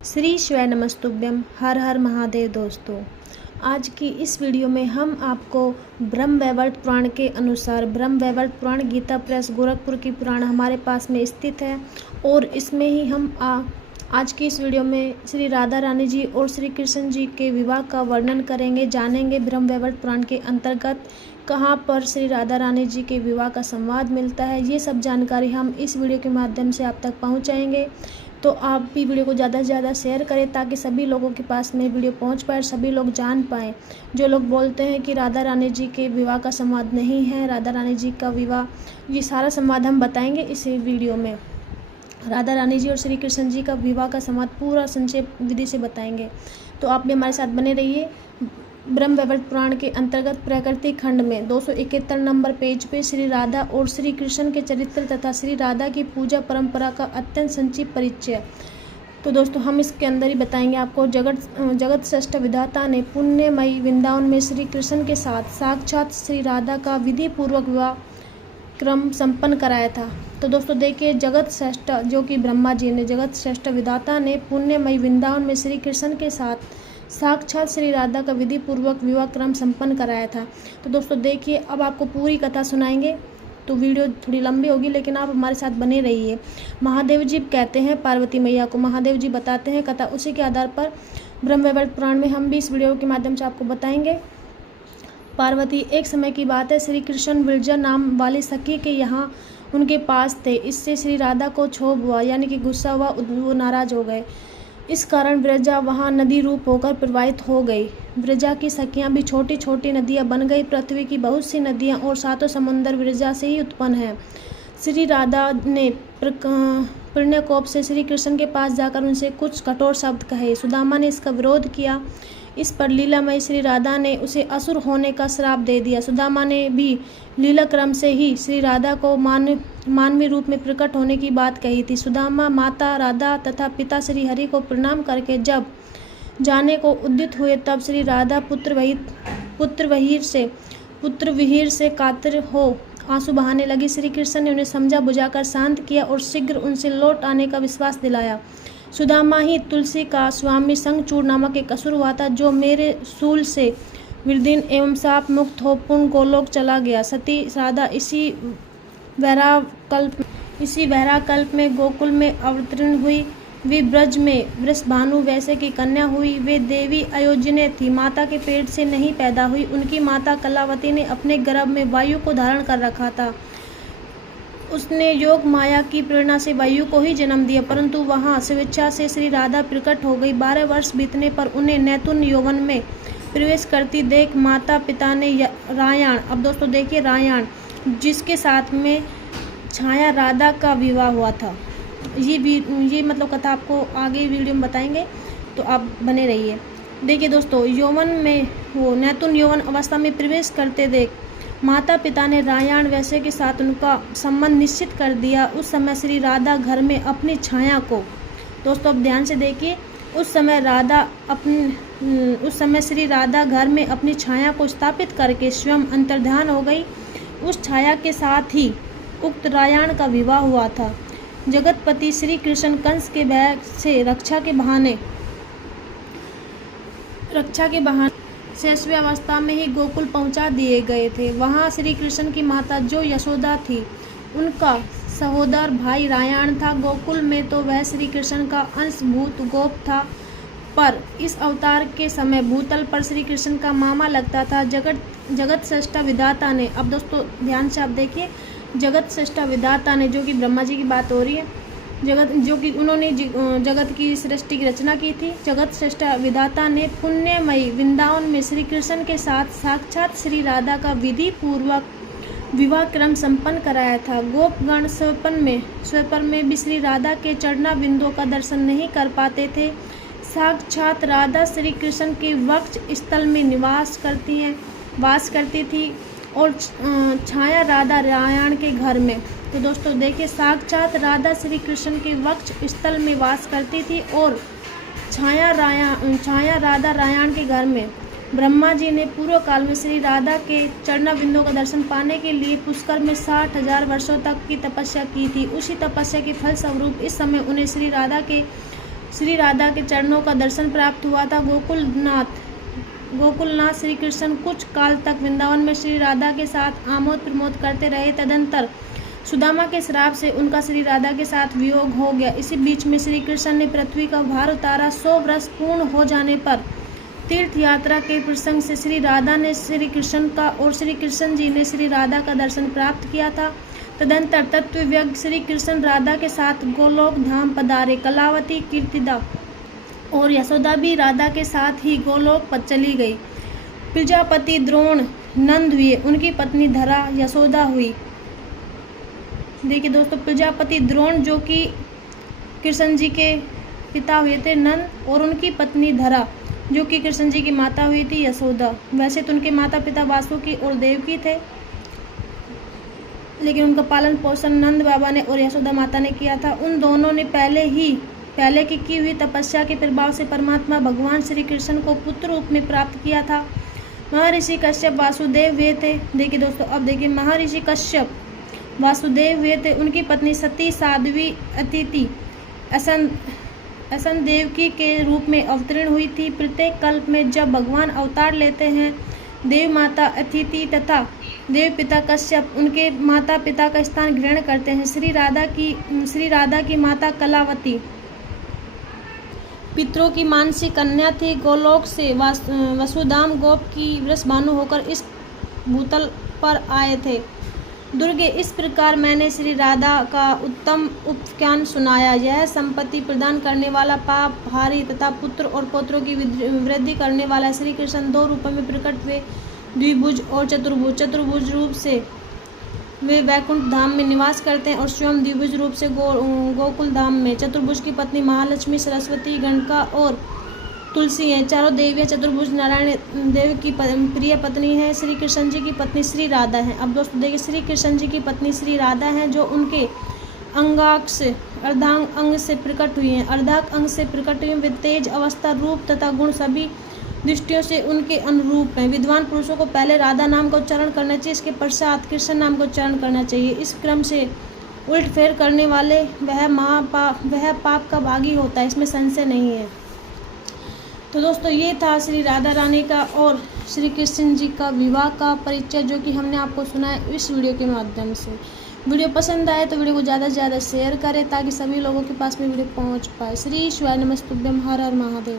श्री शिवाय नमस्तुभ्यम। हर हर महादेव। दोस्तों, आज की इस वीडियो में हम आपको ब्रह्मवैवर्त पुराण के अनुसार, ब्रह्मवैवर्त पुराण गीता प्रेस गोरखपुर की पुराण हमारे पास में स्थित है और इसमें ही हम आज की इस वीडियो में श्री राधा रानी जी और श्री कृष्ण जी के विवाह का वर्णन करेंगे, जानेंगे ब्रह्मवैवर्त पुराण के अंतर्गत कहाँ पर श्री राधा रानी जी के विवाह का संवाद मिलता है। ये सब जानकारी हम इस वीडियो के माध्यम से आप तक पहुँचाएँगे। तो आप भी वीडियो को ज़्यादा से ज़्यादा शेयर करें ताकि सभी लोगों के पास में वीडियो पहुंच पाए, सभी लोग जान पाएँ। जो लोग बोलते हैं कि राधा रानी जी के विवाह का संवाद नहीं है, राधा रानी जी का विवाह, ये सारा संवाद हम बताएंगे इस वीडियो में। राधा रानी जी और श्री कृष्ण जी का विवाह का संवाद पूरा संक्षेप विधि से बताएंगे। तो आप भी हमारे साथ बने रहिए। ब्रह्मवैवर्त पुराण के अंतर्गत प्रकृति खंड में 271 नंबर पेज पे श्री राधा और श्री कृष्ण के चरित्र तथा श्री राधा की पूजा परंपरा का अत्यंत संक्षिप्त परिचय। तो दोस्तों, हम इसके अंदर ही बताएंगे आपको। जगत श्रेष्ठ विधाता ने पुण्यमयी वृंदावन में श्री कृष्ण के साथ साक्षात श्री राधा का विधि पूर्वक विवाह क्रम संपन्न कराया था। तो दोस्तों देखिए, जगत श्रेष्ठ जो कि ब्रह्मा जी ने, जगत श्रेष्ठ विधाता ने पुण्यमयी वृंदावन में श्री कृष्ण के साथ साक्षात श्री राधा का विधि पूर्वक विवाह क्रम संपन्न कराया था। तो दोस्तों देखिए, अब आपको पूरी कथा सुनाएंगे। तो वीडियो थोड़ी लंबी होगी लेकिन आप हमारे साथ बने रहिए। महादेव जी कहते हैं पार्वती मैया को, महादेव जी बताते हैं कथा, उसी के आधार पर ब्रह्मवैवर्त पुराण में हम भी इस वीडियो के माध्यम से आपको बताएंगे। पार्वती, एक समय की बात है, श्री कृष्ण विरजा नाम वाली सखी के यहाँ उनके पास थे। इससे श्री राधा को क्षोभ हुआ, यानी कि गुस्सा हुआ, वो नाराज हो गए। इस कारण ब्रजा वहाँ नदी रूप होकर प्रवाहित हो गई। ब्रजा की सखियाँ भी छोटी छोटी नदियाँ बन गई। पृथ्वी की बहुत सी नदियाँ और सातों समुद्र ब्रजा से ही उत्पन्न है। श्री राधा ने प्रणयकोप से श्री कृष्ण के पास जाकर उनसे कुछ कठोर शब्द कहे। सुदामा ने इसका विरोध किया। इस पर लीलामयी श्री राधा ने उसे असुर होने का श्राप दे दिया। सुदामा ने भी लीला क्रम से ही श्री राधा को मानवीय रूप में प्रकट होने की बात कही थी। सुदामा माता राधा तथा पिता श्री हरि को प्रणाम करके जब जाने को उद्यत हुए, तब श्री राधा पुत्र विहीर से कातर हो आंसू बहाने लगी। श्री कृष्ण ने उन्हें समझा बुझाकर शांत किया और शीघ्र उनसे लौट आने का विश्वास दिलाया। सुदामा ही तुलसी का स्वामी शंखचूड़ नामक एक असुर हुआ था, जो मेरे शूल से विरदीन एवं साप मुक्त हो पूर्ण गोलोक चला गया। सती राधा इसी वैराकल्प में गोकुल में अवतरण हुई। वे ब्रज में वृषभानु वैसे की कन्या हुई। वे देवी अयोजने थी, माता के पेट से नहीं पैदा हुई। उनकी माता कलावती ने अपने गर्भ में वायु को धारण कर रखा था। उसने योग माया की प्रेरणा से वायु को ही जन्म दिया, परंतु वहाँ स्वेच्छा से श्री राधा प्रकट हो गई। 12 वर्ष बीतने पर उन्हें नैतुन यौवन में प्रवेश करती देख माता पिता ने रायण, अब दोस्तों देखिए रायण, जिसके साथ में छाया राधा का विवाह हुआ था। ये मतलब कथा आपको आगे वीडियो में बताएंगे, तो आप बने रहिए। देखिए दोस्तों, यौवन में वो नैतुन यौवन अवस्था में प्रवेश करते देख माता पिता ने रायण वैश्य के साथ उनका संबंध निश्चित कर दिया। उस समय श्री राधा घर में अपनी छाया को, दोस्तों अब ध्यान से देखिए, उस समय श्री राधा घर में अपनी छाया को स्थापित करके स्वयं अंतर्ध्यान हो गई। उस छाया के साथ ही उक्त रायण का विवाह हुआ था। जगतपति श्री कृष्ण कंस के भय से रक्षा के बहाने शैशवावस्था में ही गोकुल पहुंचा दिए गए थे। वहां श्री कृष्ण की माता जो यशोदा थी, उनका सहोदर भाई रायण था। गोकुल में तो वह श्री कृष्ण का अंशभूत गोप था, पर इस अवतार के समय भूतल पर श्री कृष्ण का मामा लगता था। जगत श्रेष्ठ विधाता ने, अब दोस्तों ध्यान से आप देखिए, जगत श्रेष्ठ विधाता ने, जो कि ब्रह्मा जी की बात हो रही है, उन्होंने जगत की सृष्टि की रचना की थी। जगत श्रेष्ठ विधाता ने पुण्यमयी वृंदावन में श्री कृष्ण के साथ साक्षात श्री राधा का विधि पूर्वक विवाह क्रम संपन्न कराया था। गोपगण स्वपर में भी श्री राधा के चरणा बिंदुओं का दर्शन नहीं कर पाते थे। साक्षात राधा श्री कृष्ण के वक्ष स्थल में वास करती थी और छाया राधा रायण के घर में। तो दोस्तों देखिए, साक्षात राधा श्री कृष्ण के वक्ष स्थल में वास करती थी और छाया राधा रायण के घर में। ब्रह्मा जी ने पूर्व काल में श्री राधा के चरणा बिंदुओं का दर्शन पाने के लिए पुष्कर में 60,000 वर्षों तक की तपस्या की थी। उसी तपस्या के फल स्वरूप इस समय उन्हें श्री राधा के श्री राधा के चरणों का दर्शन प्राप्त हुआ था। गोकुलनाथ श्री कृष्ण कुछ काल तक वृंदावन में श्री राधा के साथ आमोद प्रमोद करते रहे। तदंतर सुदामा के श्राप से उनका श्री राधा के साथ वियोग हो गया। इसी बीच में श्री कृष्ण ने पृथ्वी का भार उतारा। 100 वर्ष पूर्ण हो जाने पर तीर्थ यात्रा के प्रसंग से श्री राधा ने श्री कृष्ण का और श्री कृष्ण जी ने श्री राधा का दर्शन प्राप्त किया था। तदंतर तत्वज्ञ श्री कृष्ण राधा के साथ गोलोक धाम पधारे। कलावती, कीर्तिदा और यशोदा भी राधा के साथ ही गोलोक पर चली गई। प्रजापति द्रोण नंद हुए, उनकी पत्नी धरा यशोदा हुई। देखिए दोस्तों, प्रजापति द्रोण जो कि कृष्ण जी के पिता हुए थे नंद, और उनकी पत्नी धरा जो कि कृष्ण जी की माता हुई थी यशोदा। वैसे तो उनके माता पिता वासुकी और देवकी थे, लेकिन उनका पालन पोषण नंद बाबा ने और यशोदा माता ने किया था। उन दोनों ने पहले की हुई तपस्या के प्रभाव से परमात्मा भगवान श्री कृष्ण को पुत्र रूप में प्राप्त किया था। महर्षि कश्यप वासुदेव वे थे। देखिए दोस्तों, अब देखिए, महर्षि कश्यप वासुदेव वे थे। उनकी पत्नी सती साध्वी अतिथि असन देवकी के रूप में अवतीर्ण हुई थी। प्रत्येक कल्प में जब भगवान अवतार लेते हैं, देव माता अतिथि तथा देव पिता कश्यप उनके माता पिता का स्थान ग्रहण करते हैं। श्री राधा की माता कलावती पितरों की मानसी कन्या थी। गोलोक से वसुधाम गोप की वृषभानु होकर इस भूतल पर आए थे। दुर्गे, इस प्रकार मैंने श्री राधा का उत्तम उपाख्यान सुनाया। यह संपत्ति प्रदान करने वाला, पाप हारी तथा पुत्र और पौत्रों की वृद्धि करने वाला श्री कृष्ण 2 रूपों में प्रकट हुए, द्विभुज और चतुर्भुज। चतुर्भुज रूप से वे वैकुंठ धाम में निवास करते हैं और स्वयं द्विभुज रूप से गोकुल धाम में। चतुर्भुज की पत्नी महालक्ष्मी, सरस्वती, गणका और तुलसी हैं। चारों देवियाँ चतुर्भुज नारायण देव की प्रिय पत्नी हैं। श्री कृष्ण जी की पत्नी श्री राधा हैं। अब दोस्तों देखिए, श्री कृष्ण जी की पत्नी श्री राधा हैं जो उनके अर्धांग अंग से प्रकट हुई हैं। अर्धांग अंग से प्रकट हुई वे तेज, अवस्था, रूप तथा गुण सभी दृष्टियों से उनके अनुरूप हैं। विद्वान पुरुषों को पहले राधा नाम का उच्चारण करना चाहिए, इसके पश्चात कृष्ण नाम का उच्चारण करना चाहिए। इस क्रम से उल्ट फेर करने वाले वह पाप का भागी होता है, इसमें संशय नहीं है। तो दोस्तों, ये था श्री राधा रानी का और श्री कृष्ण जी का विवाह का परिचय, जो कि हमने आपको सुनाया इस वीडियो के माध्यम से। वीडियो पसंद आए तो वीडियो को ज़्यादा से ज़्यादा शेयर करें ताकि सभी लोगों के पास में वीडियो पहुंच पाए। श्री शिवाय नमस्तुभ्यम, हर हर महादेव।